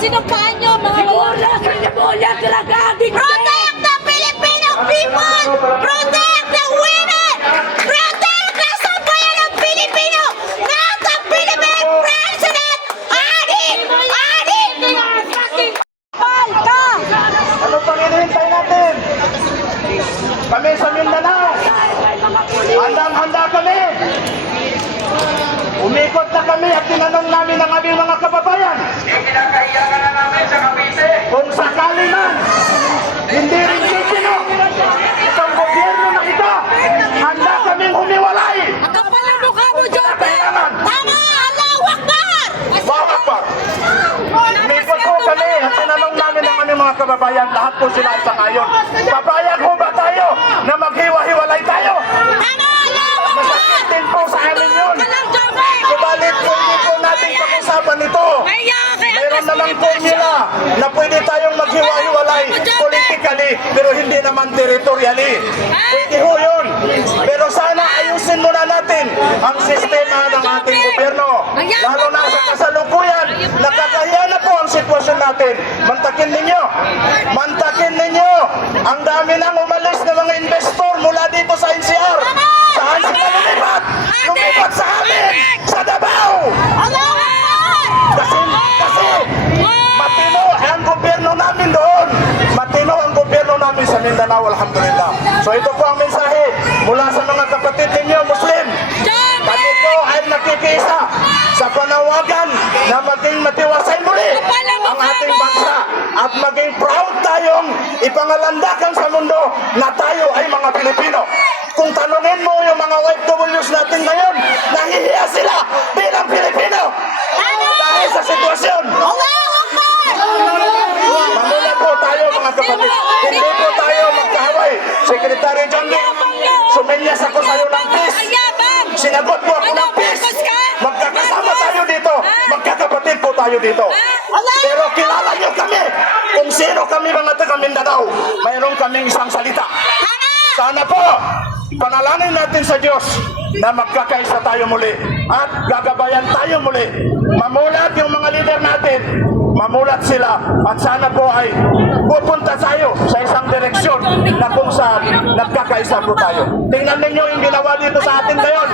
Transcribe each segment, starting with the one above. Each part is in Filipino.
sinumpaan nyo, mga Sinubulan talaga! Protect the Filipino people! Protect the women! Protect the sambayan ng Pilipino! Not the Philippine President! Adik! Adik! Palka! Ano pang hinihintay natin? Kami sa Mindanao, handang-handa kami. Umikot na kami at tinanong namin ang aming mga kababayan. Kinakahiyangan na namin sa Cavite. Kung sakali man, hindi rin sino itong gobyerno na ito, handa kaming humiwalay. Ang kapal ng mukha mo, Jope! Tama! Allahu Akbar! Bawat pa. Umikot po kami at tinanong namin ang aming mga kababayan, lahat po sila ay sangayon. Papayag ho ba tayo na maghiwa-hiwalay tayo? Tama! Allahu Akbar! Masakit din po sa amin yun. Walang Jope! Subalit po hindi po natin pag-usapan ito. Mayroon namang formula na pwede tayong maghiwa-hiwalay politically pero hindi naman territorially. Pwede ho yun. Pero sana ayusin muna natin ang sistema ng ating gobyerno. Lalo na sa kasalukuyan, nakakahiya na po ang sitwasyon natin. Mantakin ninyo. Mantakin ninyo. Ang dami nang umalis na mga investor mula dito sa NCR. Saan sila lumipat? Lumipat sa amin! Sa Davao! Allahu Akbar! Kasi matino ang gobyerno namin doon. Matino ang gobyerno namin sa Mindanao, alhamdulillah. So ito po ang mensahe mula sa mga kapatid ninyo, Muslim. Kami po ay nakikiisa sa panawagan na maging matiwasay muli ang ating bansa at maging proud tayong ipangalandakan sa mundo na tayo ay mga Pilipino. Kung tanungin mo yung mga OFWs natin ngayon, nahihiya sila bilang Pilipino dahil sa sitwasyon. Allahu Akbar! Mamula po tayo mga kapatid. Hindi po tayo magkahaway. Secretary John Lee, sumenyas ako sa iyo ng peace. Sinagot po ako ng peace. Magkakasama tayo dito. Magkakapatid po tayo dito. Pero kilala niyo kami kung sino kami mga taga Mindanao. Mayroon kaming isang salita. Sana po, panalangin natin sa Diyos na magkakaisa tayo muli at gagabayan tayo muli. Mamulat yung mga leader natin, mamulat sila at sana po ay pupunta tayo sa isang direksyon na kung saan nagkakaisa po tayo. Tingnan ninyo yung ginawa dito sa atin ngayon.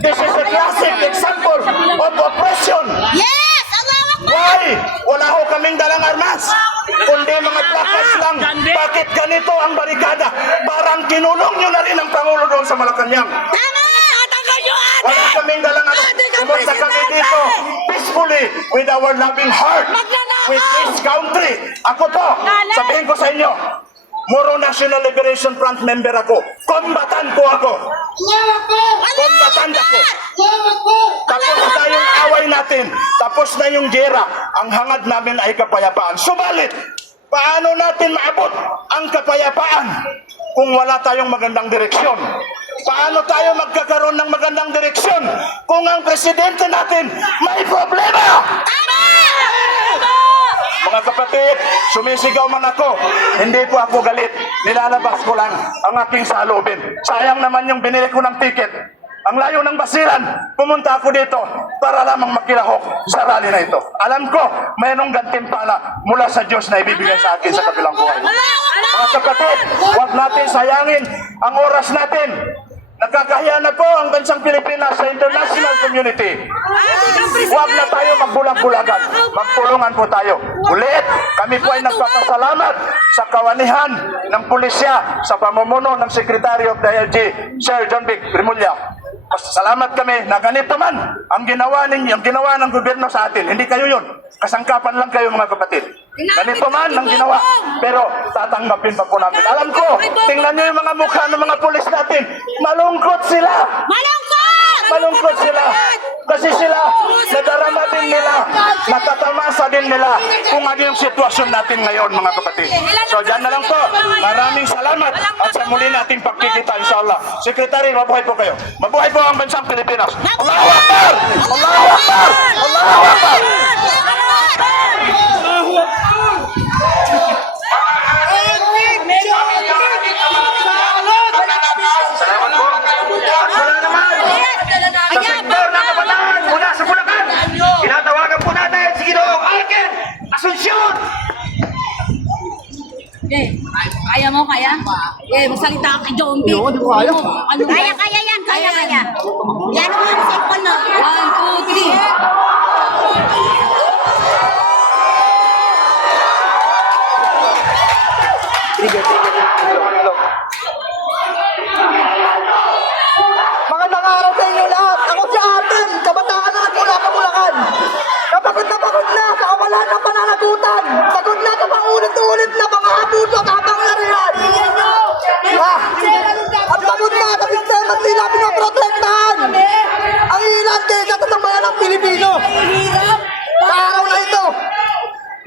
This is a classic example of oppression. Yes! Allahu Akbar! Why? Wala ho kaming dalang armas. Kundi mga placards lang. Bakit ganito ang barikada? Parang kinulong nyo na rin ang Pangulo doon sa Malacanang. Tama! Tatanggal nyo, Wala kaming dalang ano. Pumunta kami dito peacefully with our loving heart with this country. Ako po, sabihin ko sa inyo, Moro National Liberation Front member ako. Kombatan po ako. Kombatan ako. Tapos na yung away natin. Tapos na yung gera. Ang hangad namin ay kapayapaan. Subalit, paano natin maabot ang kapayapaan kung wala tayong magandang direksyon? Paano tayo magkakaroon ng magandang direksyon kung ang presidente natin may problema? Mga kapatid, sumisigaw man ako. Hindi po ako galit. Nilalabas ko lang ang aking salubin. Sayang naman yung binili ko ng ticket. Ang layo ng Basilan, pumunta ako dito para lamang makilahok sa rally na ito. Alam ko, mayroong gantimpala mula sa Diyos na ibibigay sa akin sa kabilang buhay. Mga kapatid, huwag natin sayangin ang oras natin. Nakakahiya na po ang bansang Pilipinas sa international community. Huwag na tayo magbulag-bulagan. Magtulungan po tayo. Ulit, kami po ay nagpapasalamat sa kawanihan ng pulisya sa pamumuno ng Secretary of the LG, Sir John Vic Rimulya. Salamat kami na ganito man ang ginawa ng gobyerno sa atin. Hindi kayo yun. Kasangkapan lang kayo mga kapatid. Ganito man ang ginawa. Pero tatanggapin pa po namin. Alam ko, tingnan nyo yung mga mukha ng mga pulis natin. Malungkot sila. Malungkot sila. Kasi sila, nadarama din nila, natatamasa din nila kung ano yung sitwasyon natin ngayon mga kapatid. So dyan na lang po. Maraming salamat at sa muli nating pagkikita inshallah. Secretary, mabuhay po kayo. Mabuhay po ang bansang Pilipinas. Allahu Akbar! Allahu Akbar! Allahu Akbar! Salamat po. Wala naman. Sa sektor ng Kabataan mula sa Bulacan, tinatawagan po natin si Ginoong Alken Asuncion. Kaya mo, kaya? Magsalita ka kay Zombie. Oo, di ko kaya. Ano ba? Kaya, kaya yan, kaya, kaya. Yan mo yung cellphone mo. 1, 2, 3. Magandang araw sa inyo lahat. Ako si Aten, kabataan ng Bulacan. Napagod na sa kawalan ng pananagutan. Pagod na sa paulit-ulit na mga abuso at kapangyarihan. At pagod na sa sistema nila pinoprotektahan. Ang ilan kaysa sa bayan ng Pilipino. Sa araw na ito,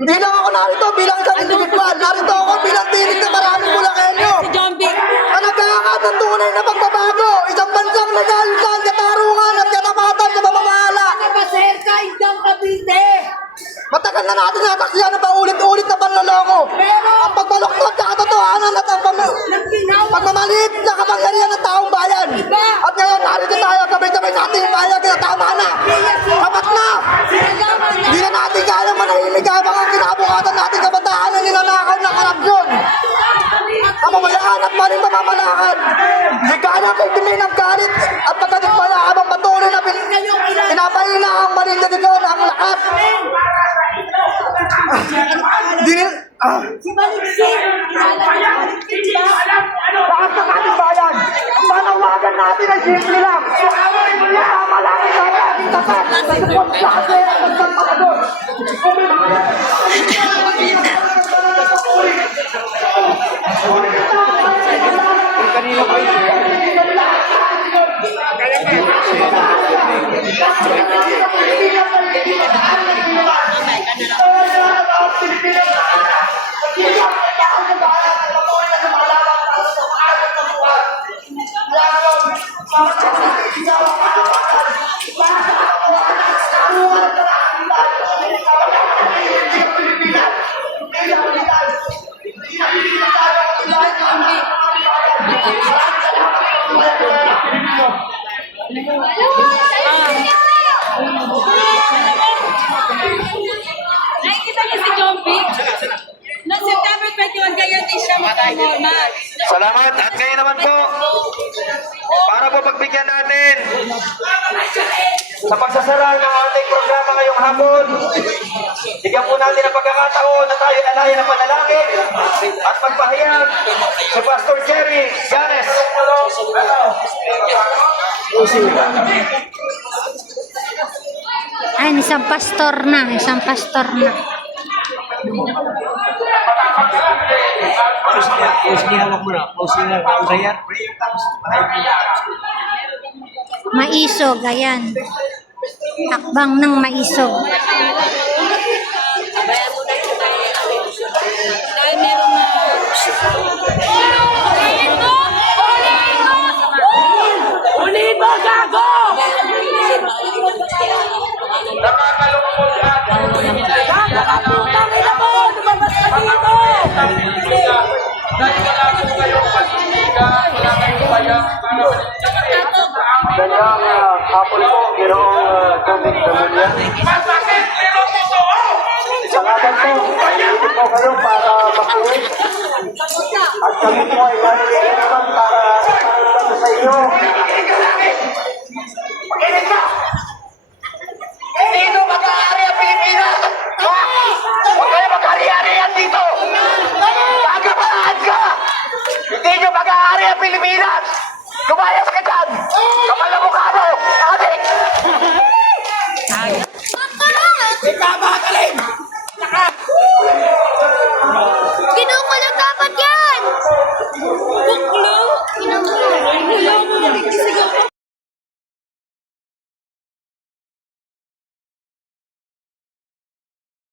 hindi lang ako narito bilang isang individual. Narito ako bilang tinig na maraming Bulakenyo. Si Zombie. Na nagkakakat ng tunay na pagbabago, isang bansang nag-alusan, katarungan at katapatan sa pamamahala. Matagal na natin nataksiyan ng paulit-ulit na panloloko. Ang pagbaloktot sa katotohanan at ang pagmamaliit sa kapangyarihan ng taong bayan. At ngayon, narito tayo, sabay-sabay sa ating bayan, kaya tama na. Sapat na! Hindi na natin kaya manahimik habang ang kinabukasan nating kabataan na ninanakaw ng korupsyon. Pamamayaan at maling pamamalakad. Hindi kaya kaitimin ang galit at pagkatigbala habang patuloy na pinapahina ang maling desisyon ang lakas. Lakas ng ating bayan, ang manawagan natin ay simple lang. Tama lang ang ating tapat sa support sa kasi at magpapakador. Nakikita niyo si Zombie? Noong September 21, ganyan din siya magpamorma. Salamat at ngayon naman po, para po pagbigyan natin sa pagsasara ng ating programa ngayong hapon, bigyan po natin ang pagkakataon na tayo alay ng panalangin at magpahayag si Pastor Jerry Ganes. Ay, isang pastor na, isang pastor na. Maisog, ayan. Hakbang ng maisog. Dahil meron na... Ulihin mo, gago! Nakaputang ina mo! Lumabas ka dito! Ganyang hapon po, Ginoong Tubig Damulya. Sa ngalan po, ayusin po kayo para makinig. At kami po ay nanilihin naman para sa inyo. Makinig ka! Dito mag-aari ang Pilipinas! Ha? Huwag kayo mag-ari-arihan dito! Kagabalaan ka! Hindi nyo mag-aari ang Pilipinas! Lumayas ka dyan! Kapal na mukha mo! Adik! Kinukulong dapat yan! Buklo? Kinukulong.